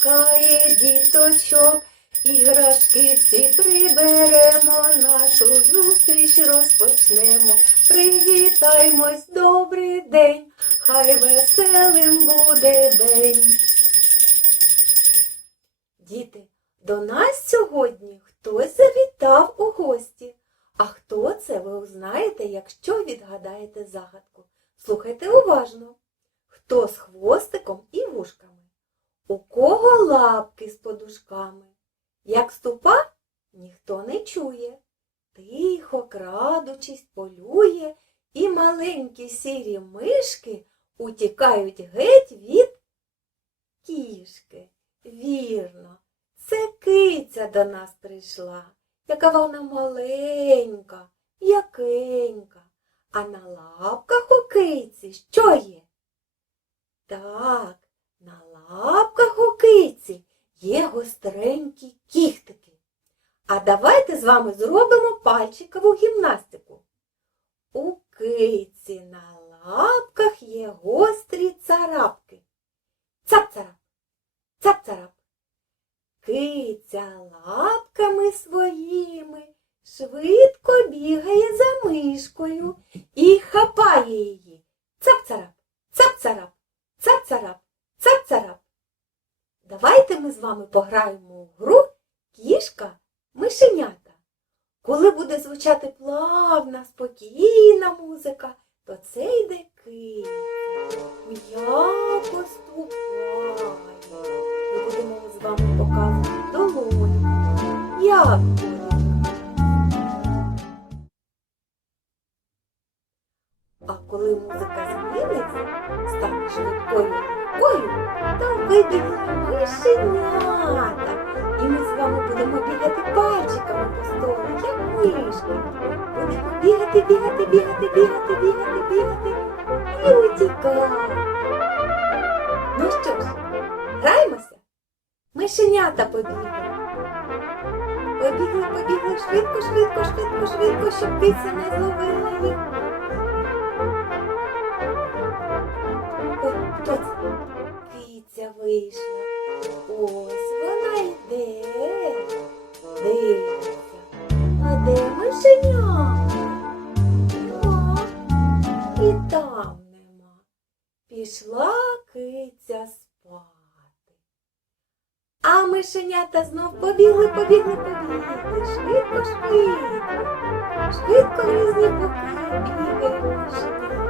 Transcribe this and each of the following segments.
чекає діточок. Іграшки всі приберемо, нашу зустріч розпочнемо. Привітаймось, добрий день, хай веселим буде день. Діти, до нас сьогодні хтось завітав у гості. А хто це, ви узнаєте, якщо відгадаєте загадку. Слухайте уважно. Хто з хвостиком і вушками? У кого лапки з подушками? Як ступа, ніхто не чує. Тихо, крадучись, полює, і маленькі сірі мишки утікають геть від кішки. Вірно, це киця до нас прийшла, яка вона маленька, якенька, а на лапках у киці що є? Так, на лапках у киці є гостренькі кіхтики. А давайте з вами зробимо пальчикову гімнастику. У киці на лапках є гострі царапки. Цап-царап, цап-царап. Киця лапками своїми швидко бігає за мишкою і хапає її. Цап-царап, цап-царап, цап-царап, цап-царап. Давайте ми з вами пограємо у гру кішка мишенята. Коли буде звучати плавна, спокійна музика, то це йде киця. М'яко ступає. Ми будемо з вами показувати долоню. Як бігати, бігати, бігати, бігати, і утікати. Ну що ж, граємося? Мишенята побігли. Побігли, побігли швидко, швидко, швидко, швидко, щоб киця не зловила їх. Ой, хто це? Киця вийшла. Пішла киця спати. А мишенята знов побігли, побігли, побігли. Швидко, швидко. Швидко в різні боки бігають мишенята.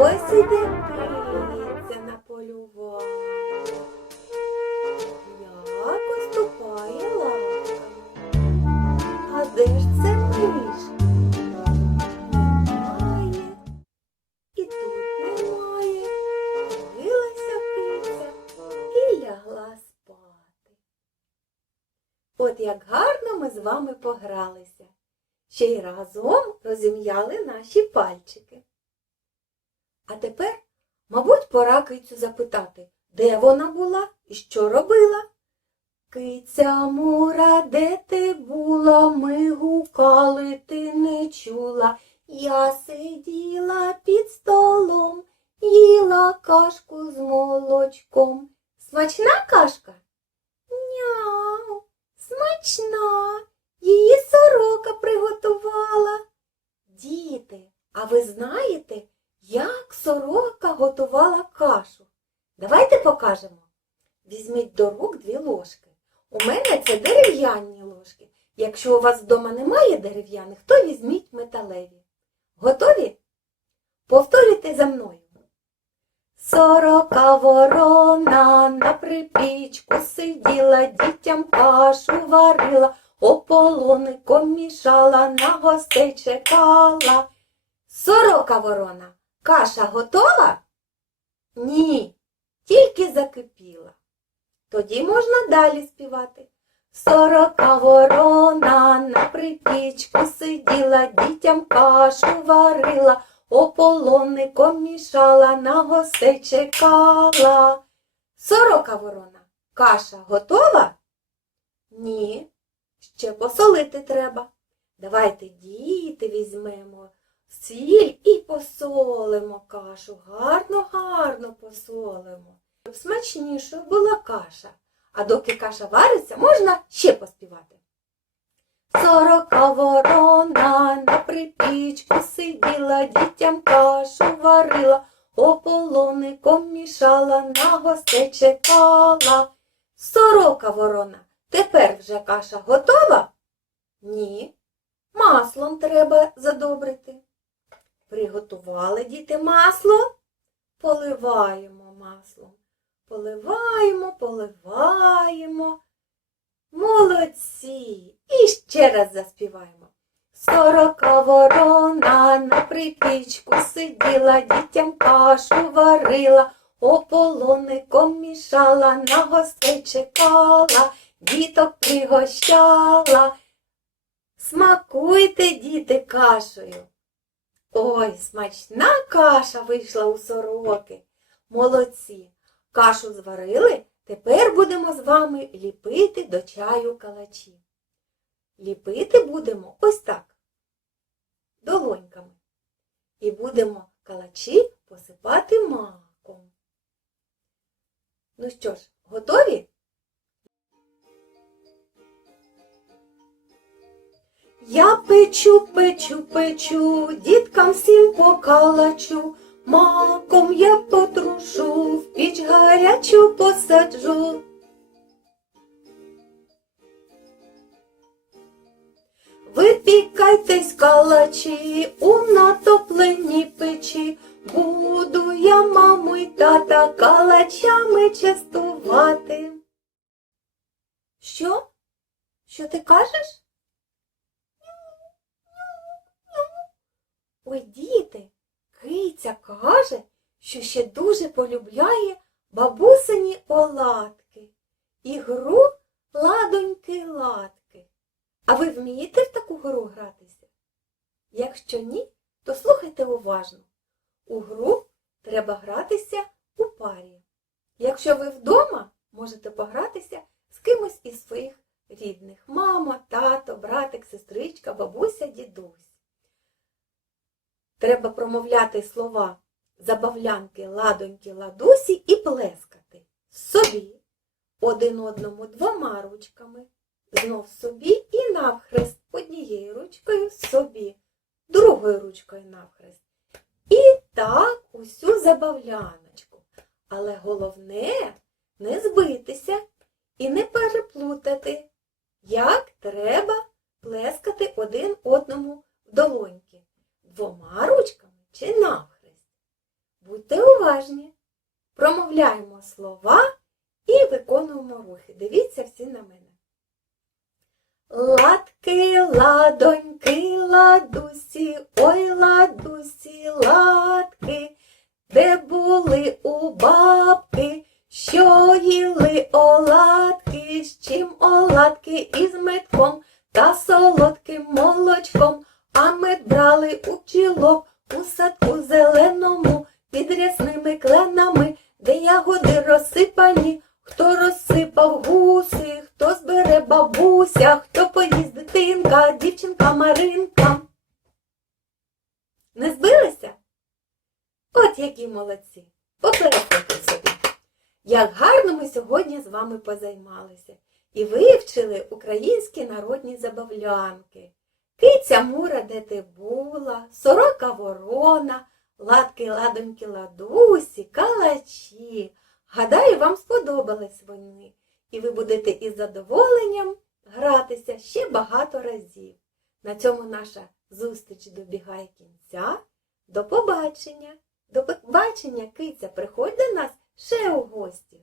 Ось іде киця вами. Ще й разом розім'яли наші пальчики. А тепер, мабуть, пора кицю запитати, де вона була і що робила. Киця мура, де ти була, ми гукали, ти не чула. Я сиділа під столом, їла кашку з молочком. Смачна кашка? Няу, смачна. Її сорока приготувала. Діти, а ви знаєте, як сорока готувала кашу? Давайте покажемо. Візьміть до рук дві ложки. У мене це дерев'яні ложки. Якщо у вас вдома немає дерев'яних, то візьміть металеві. Готові? Повторюйте за мною. Сорока ворона на припічку сиділа, дітям кашу варила, ополоником мішала, на гостей чекала. Сорока ворона, каша готова? Ні, тільки закипіла. Тоді можна далі співати. Сорока ворона на припічку сиділа, дітям кашу варила, ополоником мішала, на гостей чекала. Сорока ворона, каша готова? Ні, ще посолити треба. Давайте, діти, візьмемо сіль і посолимо кашу. Гарно, гарно посолимо. щоб смачнішою була каша. А доки каша вариться, можна ще поспівати. Сорока ворона на припічку сиділа, дітям кашу варила, ополоником мішала, на гостей чекала. Сорока ворона, тепер вже каша готова? Ні. Маслом треба задобрити. Приготували діти масло? Поливаємо маслом. Поливаємо, поливаємо. Молодці! І ще раз заспіваємо. Сорока ворона на припічку сиділа, дітям кашу варила, ополоником мішала, на гостей чекала, діток пригощала. Смакуйте, діти, кашею. Ой, смачна каша вийшла у сороки. Молодці. Кашу зварили, тепер будемо з вами ліпити до чаю калачі. Ліпити будемо ось так, долоньками. І будемо калачі посипати маком. Ну що ж, готові? Я печу, печу, печу, діткам всім покалачу, маком я потрушу, в піч гарячу посаджу. Випікайтесь калачі у натопленій печі, буду я маму й тата калачами частувати. Що? Що ти кажеш? Ой, діти, киця каже, що ще дуже полюбляє бабусині оладки і гру ладоньки-ладки. А ви вмієте в таку гру гратися? Якщо ні, то слухайте уважно. У гру треба гратися у парі. Якщо ви вдома, можете погратися з кимось із своїх рідних мама, тато, братик, сестричка, бабуся, дідусь. Треба промовляти слова забавлянки, ладоньки, ладусі і плескати собі, один одному двома ручками, знов собі і навхрест однією ручкою собі, другою ручкою навхрест. І так усю забавляночку. Але головне не збитися і не переплутати, як треба плескати один одному в долоньки двома ручками чи навхрест. Будьте уважні, промовляємо слова і виконуємо рухи. Дивіться всі на мене. Ладки, ладоньки, ладусі, ой, ладусі, ладки, де були у бабки, що їли оладки, з чим оладки із метком та солодким молочком. А ми брали у пчілок у садку зеленому під рясними кленами, де ягоди розсипані, хто розсипав гуси, хто збере бабуся, хто поїсть дитинка, дівчинка Маринка. Не збилися? От які молодці! Поплескайте собі. Як гарно ми сьогодні з вами позаймалися і вивчили українські народні забавлянки. Киця мура, де ти була, сорока ворона, ладки, ладоньки, ладусі, калачі. Гадаю, вам сподобались вони, і ви будете із задоволенням гратися ще багато разів. На цьому наша зустріч добігає кінця. До побачення! До побачення, киця, приходь до нас ще у гості.